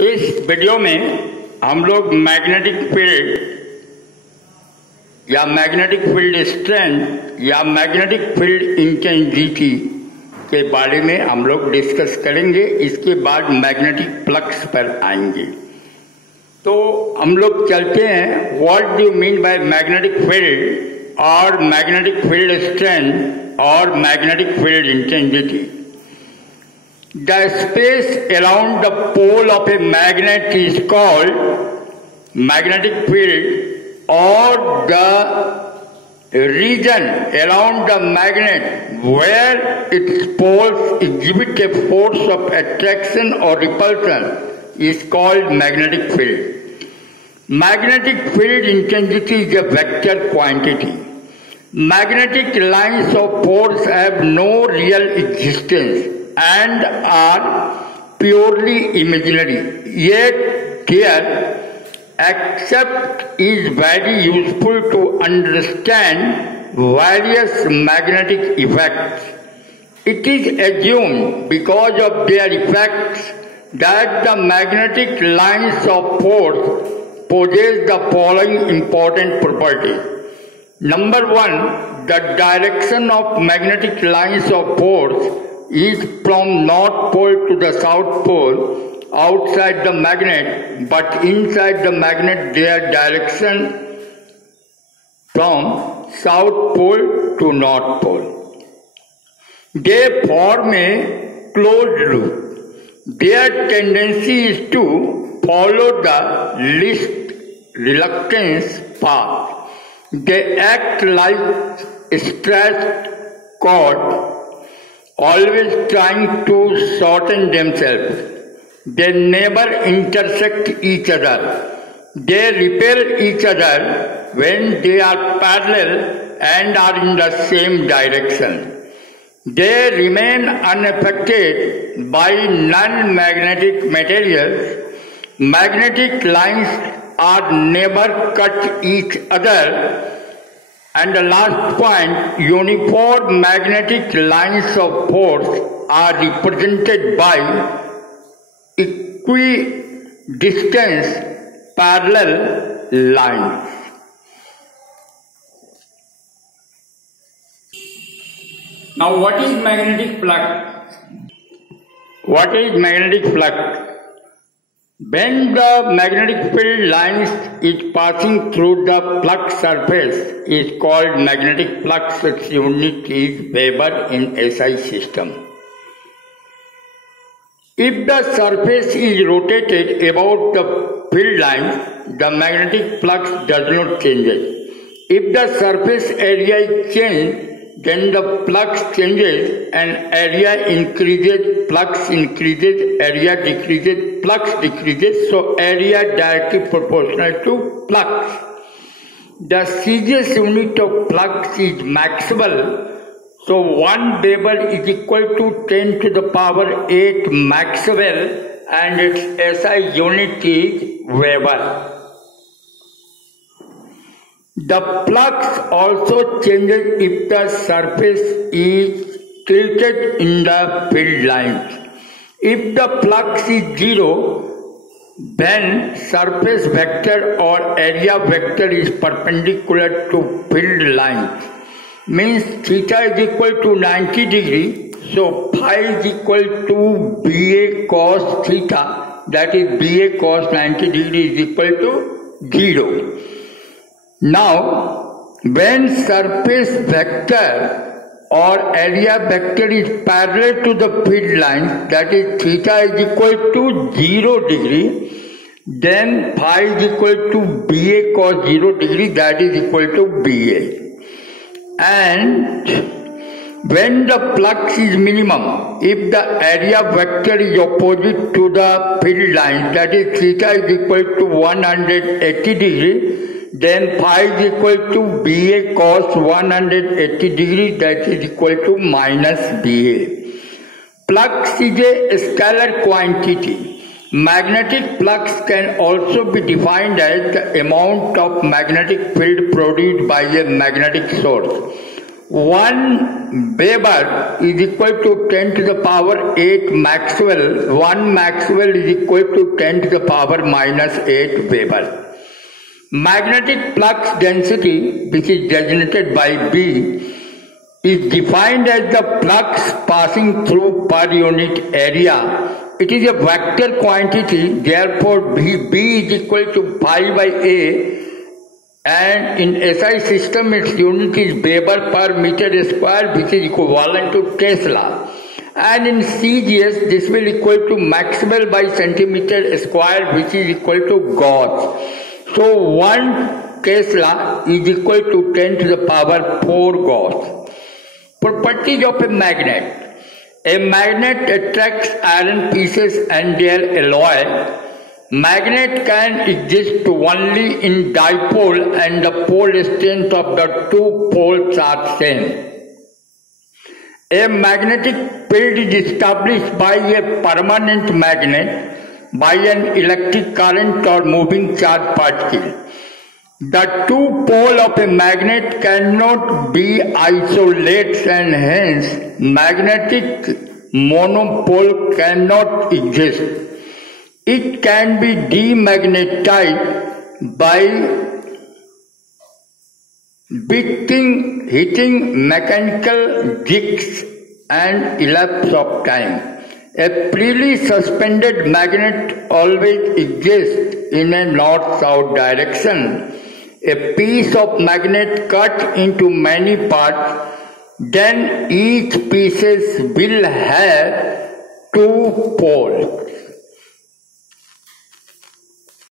इस वीडियो में हम लोग मैग्नेटिक फील्ड या मैग्नेटिक फील्ड स्ट्रेंथ या मैग्नेटिक फील्ड इंटेंसिटी के बारे में हम लोग डिस्कस करेंगे। इसके बाद मैग्नेटिक फ्लक्स पर आएंगे। तो हम लोग चलते हैं, what do you mean by magnetic field और मैग्नेटिक फील्ड स्ट्रेंथ और magnetic field intensity. The space around the pole of a magnet is called magnetic field, or the region around the magnet where its poles exhibit a force of attraction or repulsion is called magnetic field. Magnetic field intensity is a vector quantity. Magnetic lines of force have no real existence and are purely imaginary, yet their accept is very useful to understand various magnetic effects. It is assumed because of their effects that the magnetic lines of force possess the following important properties. Number one, the direction of magnetic lines of force is from north pole to the south pole outside the magnet, but inside the magnet their direction from south pole to north pole. They form a closed loop. Their tendency is to follow the least reluctance path. They act like stretched cord, always trying to shorten themselves. They never intersect each other. They repel each other when they are parallel and are in the same direction. They remain unaffected by non-magnetic materials. Magnetic lines are never cut each other. And the last point, uniform magnetic lines of force are represented by equidistant parallel lines. Now, what is magnetic flux? What is magnetic flux? When the magnetic field lines is passing through the flux surface is called magnetic flux. Its unit is Weber in SI system. If the surface is rotated about the field lines, the magnetic flux does not change. If the surface area is changed, then the flux changes and area increases, flux increases, area decreases, flux decreases, so area directly proportional to flux. The Celsius unit of flux is Maxwell, so 1 Weber is equal to 10 to the power 8 Maxwell and its SI unit is Weber. The flux also changes if the surface is tilted in the field lines. If the flux is zero, then surface vector or area vector is perpendicular to field lines. Means theta is equal to 90 degree, so phi is equal to BA cos theta, that is BA cos 90 degree is equal to 0. Now, when surface vector or area vector is parallel to the field line, that is theta is equal to 0 degree, then phi is equal to BA cos 0 degree, that is equal to BA. And when the flux is minimum, if the area vector is opposite to the field line, that is theta is equal to 180 degree, then phi is equal to BA cos 180 degree, that is equal to minus BA. Flux is a scalar quantity. Magnetic flux can also be defined as the amount of magnetic field produced by a magnetic source. 1 Weber is equal to 10 to the power 8 Maxwell. 1 Maxwell is equal to 10 to the power minus 8 Weber. Magnetic flux density, which is designated by B, is defined as the flux passing through per unit area. It is a vector quantity, therefore B is equal to phi by A, and in SI system its unit is Weber per meter square, which is equivalent to Tesla. And in CGS this will equal to Maxwell by centimeter square, which is equal to Gauss. So 1 Tesla is equal to 10 to the power 4 Gauss. Properties of a magnet. A magnet attracts iron pieces and their alloy. Magnet can exist only in dipole and the pole strength of the two poles are same. A magnetic field is established by a permanent magnet by an electric current or moving charge particle. The two poles of a magnet cannot be isolated and hence magnetic monopole cannot exist. It can be demagnetized by hitting mechanical jigs and elapse of time. A freely suspended magnet always exists in a north-south direction. A piece of magnet cut into many parts, then each pieces will have two poles.